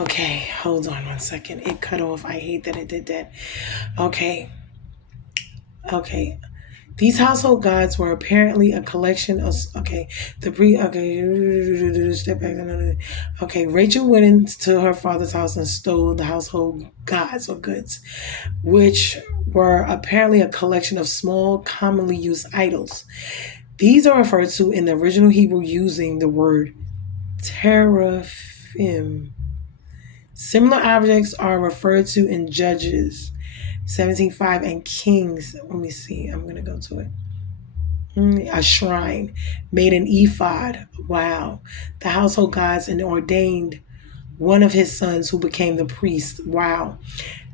Okay, hold on one second. It cut off. I hate that it did that. Okay, okay. These household gods were apparently a collection of step back. Okay, Rachel went into her father's house and stole the household gods or goods, which were apparently a collection of small, commonly used idols. These are referred to in the original Hebrew using the word teraphim. Similar objects are referred to in Judges 17:5 and Kings. Let me see. I'm going to go to it. A shrine made an ephod. Wow. The household gods and ordained one of his sons who became the priest. Wow.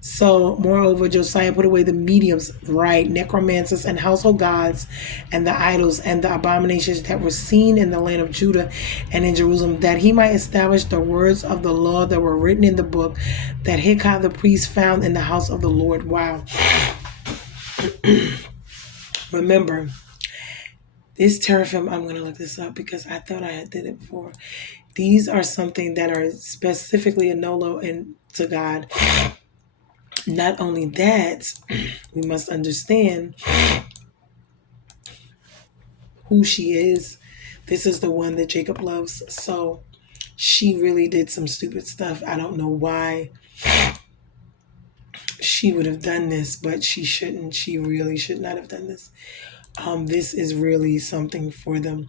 So, moreover, Josiah put away the mediums, right, necromancers and household gods and the idols and the abominations that were seen in the land of Judah and in Jerusalem, that he might establish the words of the law that were written in the book that Hilkiah the priest found in the house of the Lord. Wow. Remember, this teraphim, I'm going to look this up because I thought I had did it before. These are something that are specifically a no-lo to God. Not only that, we must understand who she is. This is the one that Jacob loves. So she really did some stupid stuff. I don't know why she would have done this, but she shouldn't. She really should not have done this. This is really something for them.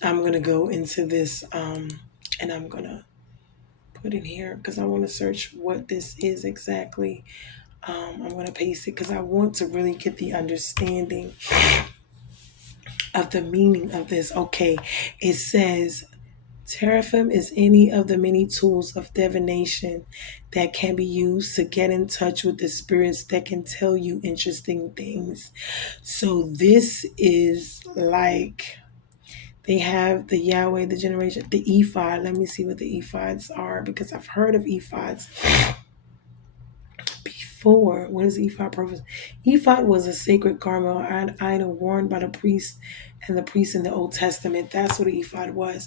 I'm going to go into this and I'm going to put in here because I want to search what this is exactly. I'm going to paste it because I want to really get the understanding of the meaning of this. Okay, it says teraphim is any of the many tools of divination that can be used to get in touch with the spirits that can tell you interesting things. So this is like they have the Yahweh, the generation, the ephod. Let me see what the ephods are because I've heard of ephods before. What is ephod? Ephod was a sacred garment or an idol worn by the priest and the priests in the Old Testament. That's what an ephod was.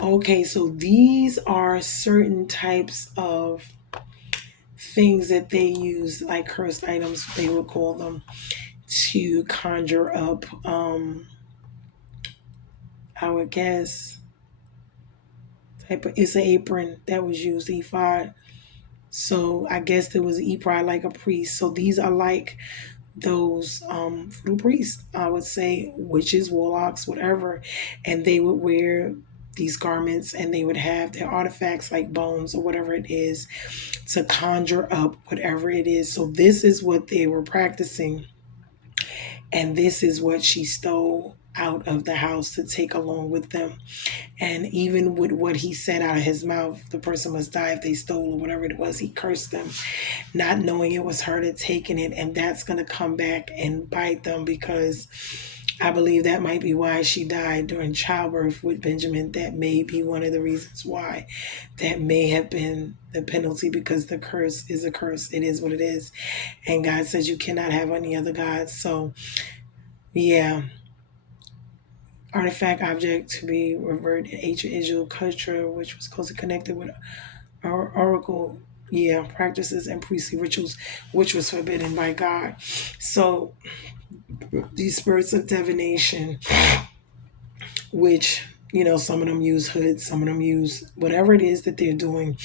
Okay, so these are certain types of things that they use, like cursed items, they would call them, to conjure up, I would guess, it's an apron that was used, ephod. So I guess there was ephod like a priest. So these are like those voodoo priests, I would say, witches, warlocks, whatever, and they would wear these garments and they would have their artifacts like bones or whatever it is to conjure up whatever it is. So this is what they were practicing, and this is what she stole out of the house to take along with them. And even with what he said out of his mouth, the person must die if they stole or whatever it was, he cursed them, not knowing it was her that taken it. And that's going to come back and bite them because I believe that might be why she died during childbirth with Benjamin. That may be one of the reasons why. That may have been the penalty because the curse is a curse. It is what it is. And God says you cannot have any other gods. So, yeah. Artifact object to be revered in ancient Israel culture, which was closely connected with oracle, practices and priestly rituals, which was forbidden by God. So these spirits of divination, which some of them use hoods, some of them use whatever it is that they're doing.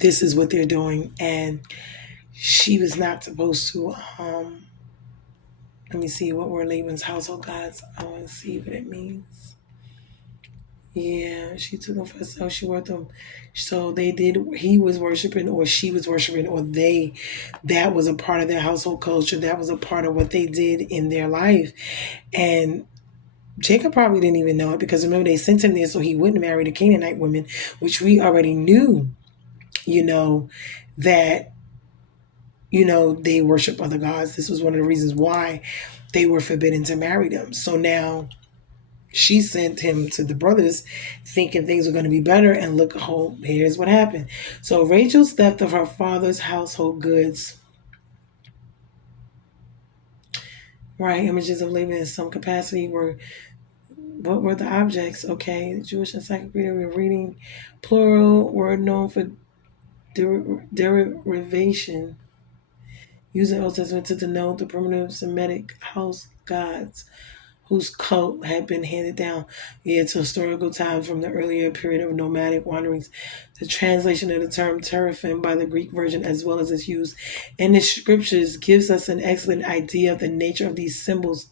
This is what they're doing, and she was not supposed to. Let me see, what were Laban's household gods? I want to see what it means. Yeah, she took them for herself. She worked them. So he was worshiping, or she was worshiping, or that was a part of their household culture. That was a part of what they did in their life. And Jacob probably didn't even know it because remember, they sent him there so he wouldn't marry the Canaanite women, which we already knew, that they worship other gods. This was one of the reasons why they were forbidden to marry them. So now she sent him to the brothers thinking things were going to be better, and look, here's what happened. So Rachel's theft of her father's household goods, right, images of Laban in some capacity were what were the objects? Okay, the Jewish Encyclopedia, we're reading plural word known for derivation, using Old Testament to denote the primitive Semitic house gods whose cult had been handed down to historical times from the earlier period of nomadic wanderings. The translation of the term teraphim by the Greek version, as well as its use in the scriptures, gives us an excellent idea of the nature of these symbols.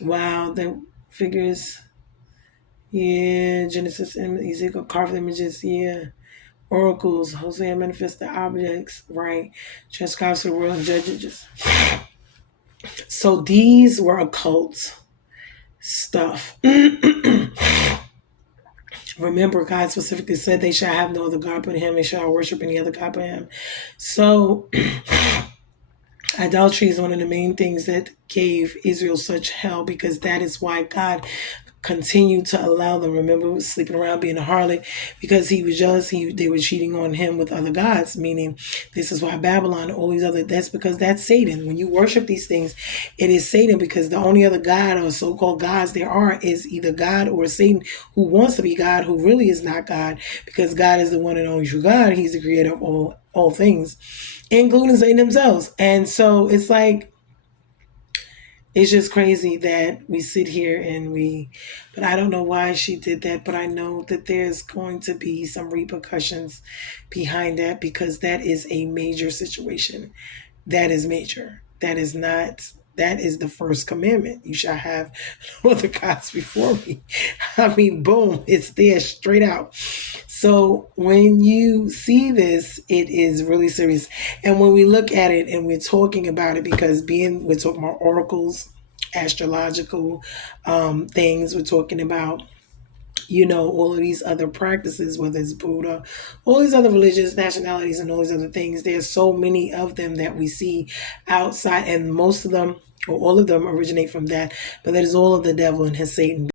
Wow, the figures, Genesis and Ezekiel carved images, oracles, Hosea manifests the objects, right? Transcribes the world and judges. So these were occult stuff. Remember, God specifically said they shall have no other God but him, they shall worship any other God but him. So idolatry is one of the main things that gave Israel such hell, because that is why God continued to allow them. Remember, sleeping around, being a harlot, because he was jealous. They were cheating on him with other gods. Meaning, this is why Babylon, all these other. That's because that's Satan. When you worship these things, it is Satan, because the only other god or so-called gods there are is either God or Satan, who wants to be God, who really is not God, because God is the one and only true God. He's the creator of all things, including Satan themselves. And so it's like, it's just crazy that we sit here but I don't know why she did that, but I know that there's going to be some repercussions behind that, because that is a major situation. That is major. That is not, that is the first commandment. You shall have no other gods before me. I mean, boom, it's there straight out. So when you see this, it is really serious. And when we look at it and we're talking about it, because we're talking about oracles, astrological things, we're talking about all of these other practices, whether it's Buddha, all these other religions, nationalities, and all these other things. There's so many of them that we see outside, and most of them, or all of them, originate from that. But that is all of the devil and his Satan